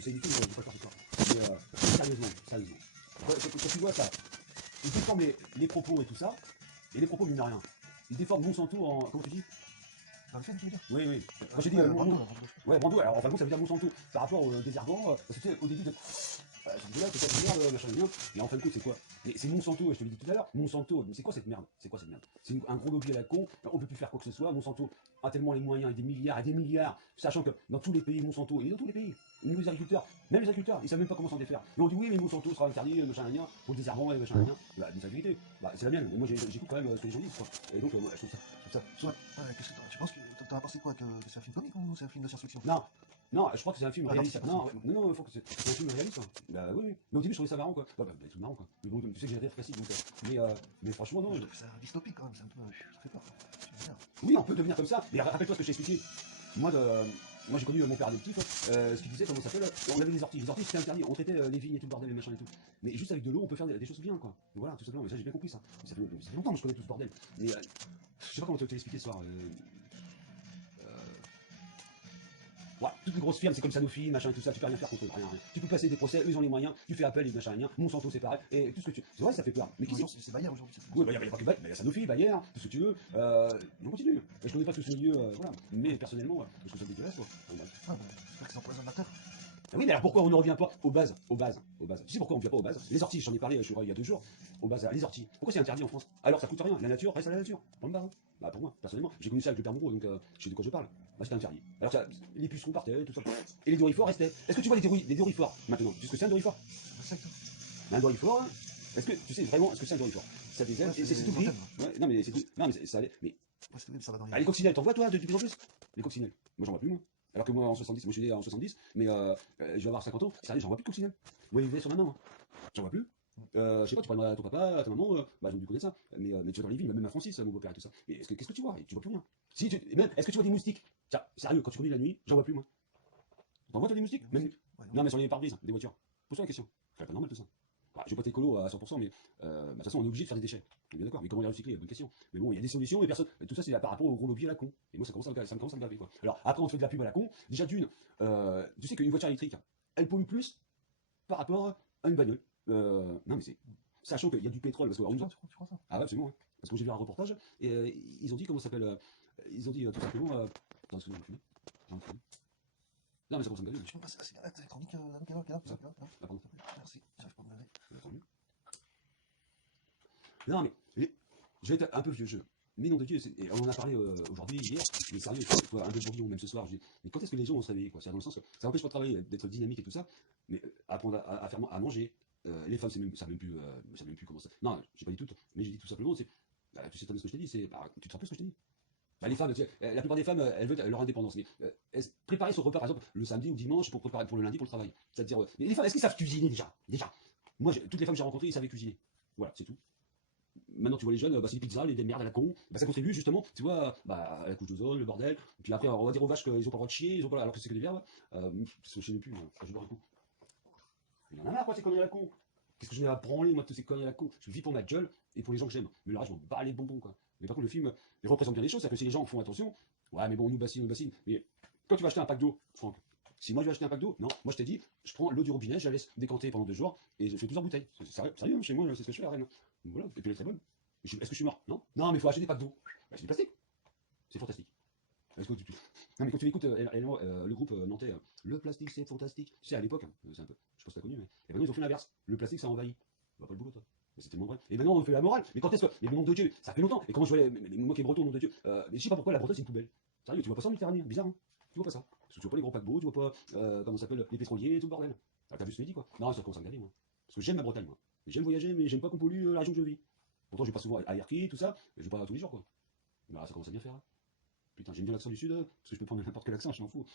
c'est du tout, je préfère ce soir. Mais sérieusement, sérieusement. Quand tu vois ça, ils déforment les propos et tout ça, et les propos, mine de rien. Ils déforment Monsanto en. Comment tu dis? Dans le film, tu veux dire? Oui, oui. Quand j'ai dit Brando, là, Brando. ouais, Brando, alors en fin de compte, ça veut dire Monsanto. Par rapport au désherbant, parce que tu sais, au début, cette vidéo-là, c'est pas une merde, machin, bien. Mais en fin de compte, c'est quoi? Mais c'est Monsanto, je te l'ai dit tout à l'heure. Monsanto, mais c'est quoi cette merde? C'est quoi cette merde? C'est un gros lobby à la con, on peut plus faire quoi que ce soit. Monsanto a tellement les moyens et des milliards, sachant que dans tous les pays, Monsanto, il est dans tous les pays. Nous, les agriculteurs, même les agriculteurs, ils savent même pas comment s'en défaire. Et on dit oui, mais Monsanto sera interdit, machin, rien, pour le désherbant, machin, rien. Bah, c'est la vérité. Bah, c'est la mienne. Mais moi, j'écoute quand même ce que les gens disent, quoi. Et donc, je trouve ça. Ouais, qu'est-ce que tu penses que t'en as pensé quoi, que c'est un film comique ou c'est un film de science-fiction? Non, non, je crois que c'est un film Ah, réaliste. non, Non, il faut que c'est un film réaliste. Hein. Bah oui, oui. Mais au début, je trouvais ça marrant, quoi. C'est tout marrant, quoi. Mais bon, tu sais que j'ai un rire classique, donc. Mais franchement, non. Je trouve ça dystopique quand même, c'est un peu. Ça fait peur. Oui, on peut devenir comme ça. Mais rappelle-toi ce que je t'ai expliqué. Moi, j'ai connu mon père adoptif, ce qu'il disait, comment ça s'appelle, on avait des orties. Les orties, c'était interdit. On traitait les vignes et tout le bordel, les machins et tout. Mais juste avec de l'eau, on peut faire des choses bien, quoi. Voilà, tout simplement. Mais ça, j'ai bien compris ça. Ça fait longtemps que je connais tout ce bordel. Mais je sais pas comment te l'expliquer ce soir. Ouais, toutes les grosses firmes, c'est comme Sanofi, machin et tout ça, tu peux rien faire contre eux, rien. Tu peux passer des procès, eux ils ont les moyens, tu fais appel et machin, rien. Monsanto c'est pareil, et tout ce que tu. C'est vrai, ça fait peur. Mais qui c'est Bayer aujourd'hui. Oui, bah, il n'y a pas que Bayer, il y a Sanofi, Bayer, tout ce que tu veux. On continue. Et je connais pas tout ce milieu, voilà. Mais personnellement, je trouve ça dégueulasse, quoi. Ah, j'espère qu'ils empoisonnent la terre. Ah oui, mais alors pourquoi on ne revient pas aux bases? Tu sais pourquoi on ne revient pas aux bases? Les orties, j'en ai parlé, je crois, il y a 2 jours. Aux bases, les orties. Pourquoi c'est interdit en France? Alors ça coûte rien, la nature reste à la nature. Point barre. Hein. Bah pour moi, personnellement, j'ai connu ça avec le père Moreau, donc je sais de quoi je parle. Bah c'était interdit. Alors ça, les pucerons partaient, tout ça. Et les dorifores restaient. Est-ce que tu vois les dorifores maintenant? Tu sais ce que c'est un dorifore? Un dorifore, hein. Est-ce que tu sais vraiment ce que c'est un dorifore? Ça des ailes, c'est tout petit. Ouais, non mais c'est tout. Non mais ça allait. Mais. Ça va dans les... Ah, les coccinelles, t'en vois toi de plus en plus? Les coccinelles. Moi j'en vois plus moi. Alors que moi en 70, moi je suis né en 70, mais je vais avoir 50 ans, sérieux, j'en vois plus de coccinelle. Vous voyez sur ma main, moi. J'en vois plus. Je sais pas, tu parles à ton papa, à ta maman, bah j'ai dû connaître ça. Mais tu vas dans les villes, même à Francis, mon beau-père et tout ça. Mais qu'est-ce que tu vois? Tu vois plus rien. Si, même, est-ce que tu vois des moustiques? Tiens, sérieux, quand tu conduis la nuit, j'en vois plus moi. T'en vois toi des moustiques? Même... Non mais sur les pare-brises, des voitures. Pose-toi la question. C'est pas normal tout ça. Bah, je vais pas être écolo à 100%, mais de toute façon, on est obligé de faire des déchets. On est bien d'accord, mais comment les recycler? Bonne question. Mais bon, il y a des solutions, et personne. Et tout ça, c'est par rapport au gros lobby à la con. Et moi, ça me commence à me gaver, quoi. Alors, après, on te fait de la pub à la con. Déjà, d'une, tu sais qu'une voiture électrique, elle pollue plus par rapport à une bagnole. Non, mais c'est. Sachant qu'il y a du pétrole, parce que. Tu crois ça? Ah, ouais, absolument. Hein. Parce que j'ai vu un reportage, et ils ont dit, comment ça s'appelle ils ont dit tout simplement. Attends, excusez-moi, j'en fume. Non, mais ça commence à me gaver. Je sais pas, c'est la chronique, Pardon. Merci, j'arrive pas à me lever. Tant mieux. Non, mais je vais être un peu vieux jeu. Mais non de Dieu, et on en a parlé aujourd'hui, hier, mais sérieux, un peu bourguignon, même ce soir, je dis, mais quand est-ce que les gens vont se réveiller, quoi? C'est dans le sens que ça empêche pas de travailler, d'être dynamique et tout ça, mais apprendre à faire à manger, les femmes, ça même plus comment ça. Non, j'ai pas dit tout, mais j'ai dit tout simplement, c'est, bah, tu sais très bien ce que je t'ai dit, c'est, bah, tu te rappelles ce que je t'ai dit? Bah, les femmes, tu sais, la plupart des femmes, elles veulent leur indépendance, mais préparer son repas, par exemple, le samedi ou dimanche pour préparer pour le lundi pour le travail. C'est-à-dire, mais les femmes, est-ce qu'ils savent cuisiner déjà? Moi, toutes les femmes que j'ai rencontrées, ils savaient cuisiner. Voilà, c'est tout. Maintenant, tu vois les jeunes, bah, c'est des pizzas, des merdes à la con. Bah, ça contribue justement, tu vois, bah, à la couche d'ozone, le bordel. Et puis après, on va dire aux vaches qu'ils ont pas le droit de chier, ils ont pas, alors que c'est que des verbes. Je sais même plus, je bois un coup. Il y en a marre, quoi, ces conneries à la con. Qu'est-ce que je vais à branler, moi, de toutes ces conneries à la con? Je vis pour ma gueule et pour les gens que j'aime. Mais le reste, je m'en bats les bonbons, quoi. Mais par contre, le film, il représente bien les choses, c'est-à-dire que si les gens font attention, ouais, mais bon, on nous bassine. Mais quand tu vas acheter un pack d'eau, Franck, si moi je vais acheter un pack d'eau, non, moi je t'ai dit, je prends l'eau du robinet, je la laisse décanter pendant 2 jours et je fais plusieurs bouteilles. C'est sérieux, hein, chez moi, c'est ce que je fais à Rennes. Donc voilà, et puis elle est très bonne. Est-ce que je suis mort? Non. Non, mais il faut acheter des packs d'eau. Bah, c'est du plastique. C'est fantastique. Non, mais quand tu écoutes le groupe nantais, le plastique c'est fantastique. Tu sais, à l'époque, c'est un peu, je pense que t'as connu, mais et maintenant ils ont fait l'inverse. Le plastique ça envahit. On va pas le boulot, toi. Mais c'est tellement vrai. Et maintenant on fait la morale. Mais quand est-ce que. Mais le nom de Dieu, ça fait longtemps. Et comment je voyais, moi qui est breton, nom de Dieu. Mais je sais pas pourquoi la Bretagne c'est une poubelle. Sérieux, tu vois pas ça en Méditerranée, bizarre, hein? Tu vois pas ça. Parce que tu vois pas les gros paquebots, tu vois pas, comment ça s'appelle, les pétroliers et tout le bordel. Alors, t'as vu ce midi, quoi. Non, ça commence à me gaver, moi. Parce que j'aime ma Bretagne, moi. J'aime voyager, mais j'aime pas qu'on pollue la région que je vis. Pourtant, je vais pas souvent à Erquy, tout ça, mais je vais pas tous les jours, quoi. Bah, ça commence à bien faire. Hein. Putain, j'aime bien l'accent du Sud, parce que je peux prendre n'importe quel accent, je m'en fous.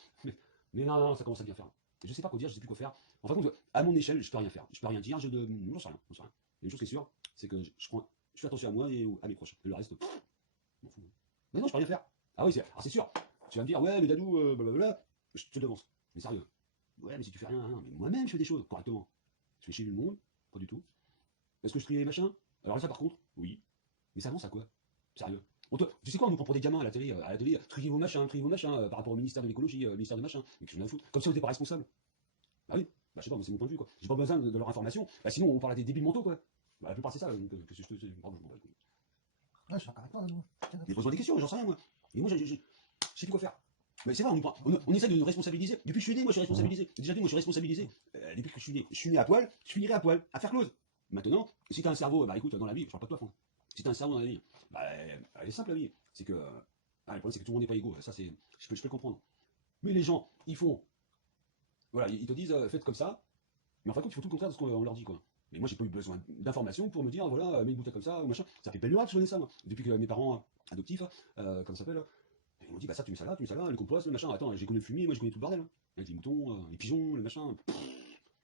Mais non, ça commence à bien faire. Et je sais pas quoi dire, je sais plus quoi faire. En fin de compte, à mon échelle, je peux rien faire. Je peux rien dire, j'en sais rien, j'en sais rien. Et une chose qui est sûre, c'est que je fais attention à moi et à mes proches. Et le reste, je m'en fous. Mais non, je peux rien faire. Ah oui, c'est sûr. Tu vas me dire, ouais, mais Dadou, blablabla, je te devance. Mais sérieux. Ouais, mais si tu fais rien, mais moi-même, je fais des choses correctement. Je fais chier le monde, pas du tout. Est-ce que je trie les machins? Alors là, ça par contre, oui. Mais ça avance à quoi? Sérieux. Tu sais quoi, on nous prend pour des gamins à la télé, triez vos machins, par rapport au ministère de l'écologie, ministère de machin, mais que j'en ai à foutre. Comme si on n'était pas responsable. Bah oui, bah je sais pas, moi c'est mon point de vue quoi. J'ai pas besoin de leur information. Bah sinon on parle à des débiles mentaux quoi. Bah, la plupart c'est ça, que je te bravo, je m'en bats les couilles. Ouais, je suis d'accord avec toi, là, Mais pose-moi des questions, j'en sais rien moi. Et moi je sais plus quoi faire. Mais c'est vrai, on essaie de nous responsabiliser. Depuis que je suis né, moi je suis responsabilisé. Déjà dit, moi je suis responsabilisé. Depuis que je suis né à poil, je finirai à poil, à faire close. Maintenant, si t'as un cerveau, bah écoute, dans la vie, je parle pas de toi, Franck. Si t'as un cerveau dans la vie, bah elle est simple la vie. C'est que, le problème c'est que tout le monde n'est pas égaux. Ça c'est, je peux le comprendre. Mais les gens, ils font, voilà, ils te disent faites comme ça, mais en fin de compte, ils font tout le contraire de ce qu'on leur dit quoi. Mais moi j'ai pas eu besoin d'informations pour me dire voilà, mets une bouteille comme ça ou machin. Ça fait belle lurette, je connais ça moi. Depuis que mes parents adoptifs, comment ça s'appelle, ils m'ont dit, bah ça, tu mets ça là, le compost, le machin. Attends, j'ai connu le fumier, moi j'ai connu tout le bordel. Hein. Avec les moutons, les pigeons, le machin.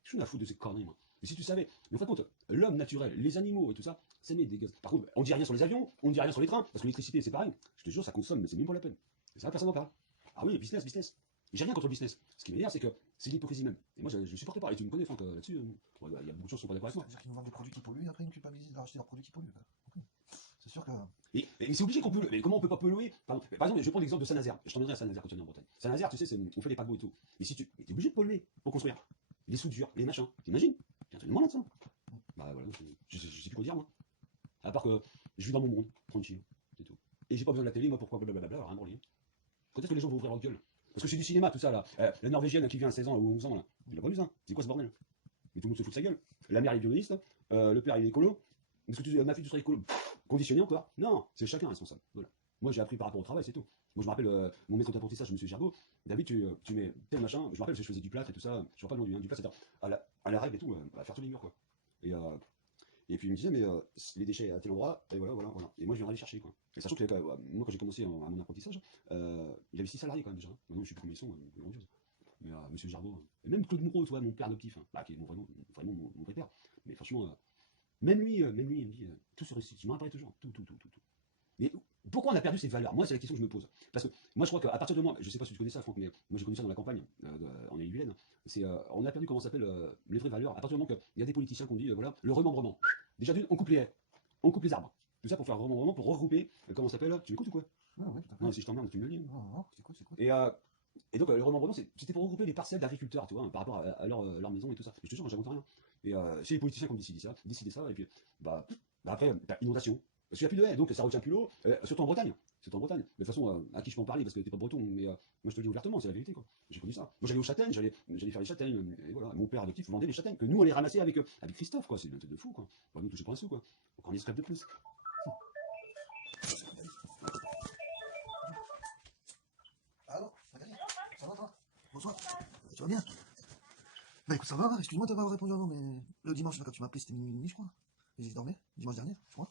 Je suis à foutre de ces conneries, moi. Mais si tu savais, mais en fin de compte, l'homme naturel, les animaux et tout ça, ça met des gaz. Par contre, on dit rien sur les avions, on dit rien sur les trains, parce que l'électricité, c'est pareil. Je te jure, ça consomme, mais c'est même pas la peine. Et ça, personne n'en parle. Ah oui, business, business. J'ai rien contre le business. Ce qui m'énerve, c'est que c'est l'hypocrisie même. Et moi, je supporte pas. Et tu me connais, Franck, là-dessus. Il y a beaucoup de choses qui sont pas d'accord avec moi. C'est-à-dire qu'ils nous vendent des produits qui polluent et après ils nous culpabilisent de racheter leurs produits qui polluent. C'est sûr que. Et c'est obligé qu'on pollue. Mais comment on peut pas polluer? Par exemple, je vais prendre l'exemple de Saint-Nazaire. Je t'emmènerai à Saint-Nazaire quand tu viens en Bretagne. Saint-Nazaire, tu sais, on fait les paquebots et tout. Mais si tu es obligé de polluer pour construire. Les soudures, les machins. T'imagines? J'ai un truc de malade, ça. Bah voilà, je sais plus quoi dire, moi. À part que je vis dans mon monde, tranquille. C'est tout. Et j'ai pas besoin de la télé, moi, pourquoi blablabla, rien branler. Quand est-ce que les gens vont ouvrir leur gueule? Parce que c'est du cinéma, tout ça, là. La Norvégienne qui vient à 16 ans ou 11 ans, là. Il a pas vu ça. C'est quoi ce bordel? Mais tout le monde se fout de sa gueule. La mère est violoniste, le père il est écolo. Est-ce que ma fille tu serais écolo? Conditionné encore? Non, c'est chacun responsable. Voilà. Moi j'ai appris par rapport au travail, c'est tout. Moi je me rappelle mon maître d'apprentissage, M. Gergaud. David, tu mets tel machin. Je me rappelle, je faisais du plâtre et tout ça. Je vois pas le nom du plâtre, c'est à la règle et tout, à faire tous les murs quoi. Et puis il me disait, mais les déchets à tel endroit, et voilà. Et moi je viendrais les chercher quoi. Et sachant que moi quand j'ai commencé à mon apprentissage, il y avait 6 salariés quand même déjà. Maintenant je sais plus combien ils sont, grandiose. Mais Monsieur Gergaud, et même Claude Moreau, tu vois, mon père adoptif, hein, bah, qui est vraiment mon vrai père. Mais franchement, même lui, il me dit, tout se réussit. Je me rappelle toujours, tout. Mais pourquoi on a perdu ces valeurs? Moi, c'est la question que je me pose. Parce que moi, je crois qu'à partir de moi, je sais pas si tu connais ça, Franck, mais moi j'ai connu ça dans la campagne, en Ille-et-Vilaine. On a perdu, comment ça s'appelle, les vraies valeurs. À partir du moment qu'il y a des politiciens qui ont dit, voilà, le remembrement. Déjà d'une, on coupe les arbres. Tout ça pour faire un remembrement, pour regrouper, comment ça s'appelle, tu m'écoutes ou quoi? Ouais, ouais, tout à fait. Non, si je t'emmerde, tu me le dis. Non, c'est cool, c'est cool. Et donc, le remembrement, c'était pour regrouper les parcelles d'agriculteurs, tu vois, par rapport à leur maison et tout ça. Mais je te jure, j'invente rien. Et c'est les politiciens qui ont décidé ça, et puis, après, t'as inondation. Parce qu'il n'y a plus de haies, donc ça retient plus l'eau, surtout en Bretagne. Surtout en Bretagne. Mais de toute façon, à qui je peux en parler, parce que t'es pas breton, mais moi je te le dis ouvertement, c'est la vérité, quoi. J'ai connu ça. Moi j'allais aux châtaignes, j'allais faire les châtaignes, et voilà. Mon père adoptif vendait les châtaignes, que nous on les ramassait avec Christophe, quoi. C'est une tête de fou, quoi. Bah, nous touchons pas un sou, quoi. Donc on est scrap de plus. Alors, Magali, ça va toi? Bonsoir. Tu vas bien? Bah écoute, ça va, excuse-moi de t'avoir répondu à non, mais le dimanche, là, quand tu m'as appelé, c'était minuit et demi, je crois. Et j'y dormais, dimanche dernier, je crois.